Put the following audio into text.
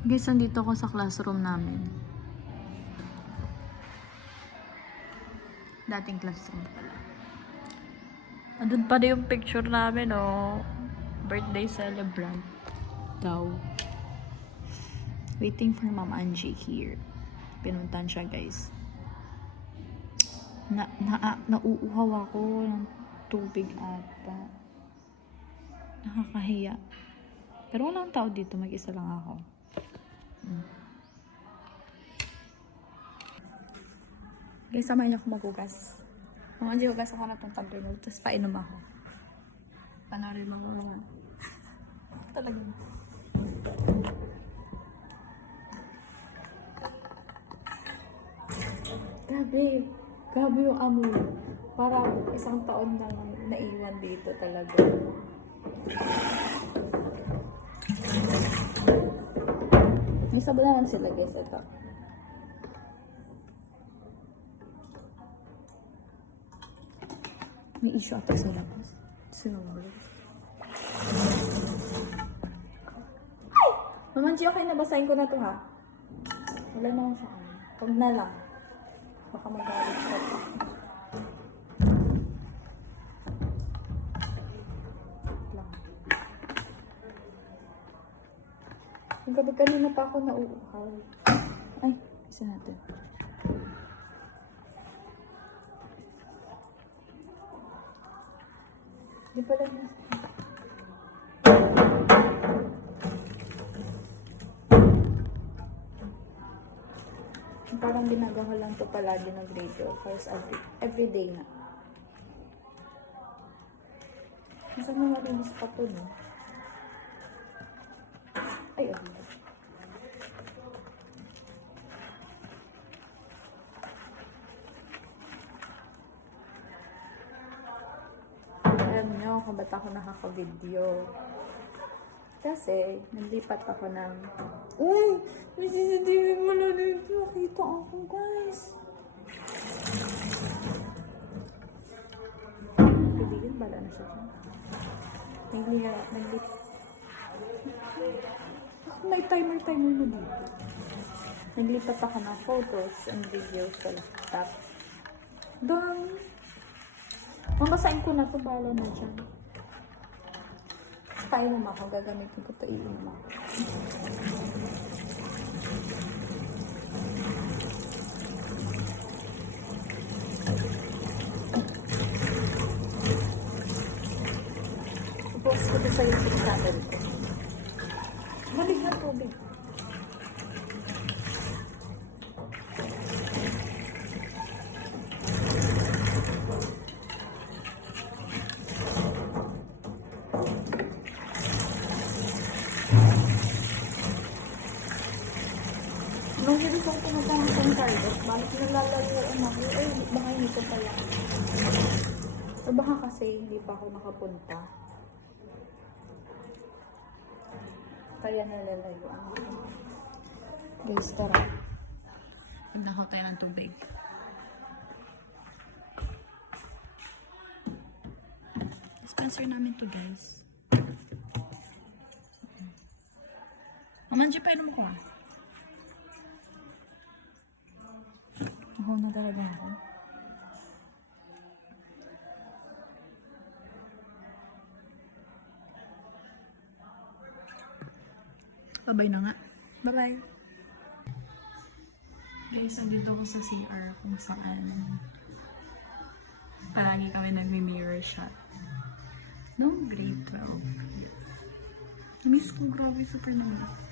Guys, nandito ako sa classroom namin. Dating classroom pala. Andun pa na yung picture namin, oh. Birthday celebrant. Daw. Waiting for Ma'am Angie here. Pinuntan siya, guys. Nauuhaw ako ng tubig ata. Nakakahiya. Pero walang tao dito. Mag-isa lang ako. Guys, samahan niyo ako magugas. Ma'am Angie, hugas ako na itong taglino. Tapos painom ako. Panoorin mo mga talaga. Grabe yung amoy. Parang isang taon na naiwan dito talaga. May sabon naman sila, guys. Ito. May issue ata sa labas. Sinungaling. Ay! Ma'am Angie, okay na. Basahin ko na to, ha? Wala na ako siya. Huwag na lang. Baka magalit siya. Yung gabi kanina pa ako nauuhaw. Ay, isa natin. Di pala na. Parang ginagawa lang to palagi ng grade 12. Kasi everyday na. Nasaan na marinis pa to, no? Ay, okay. Alam nyo kung ba't ako nakaka-video. Kasi, naglipat ako ng... Uy! May CCTV pala dito. Nakita ako, guys. Kaibigan, bala na siya dyan. Naglipat. May timer na dito. Naglipat ako ng photos and videos sa laptop. Dami. Mamasain ko na ito. Bala na dyan. Painom ako. Gagamitin ko ito. Iinom ako. Ipost ko ito sa YouTube channel ko. Balik na tubig. Nung hindi ko pumatang ng target, bakit nalalaroan ako? Ay, baka hindi pala. O baka kasi hindi pa ako nakapunta. Kaya nalalayuan ako. Guys, tara. Nakaw tayo ng tubig. Sponsor namin to, guys. Ma'am Angie, painom ko, Ako na talaga ako. Babay na nga. Bye-bye. Guys, nandito ko sa CR kung saan palagi kami nagmi-mirror shot. Noong grade 12. Yes. Miss ko, grabe, super nice.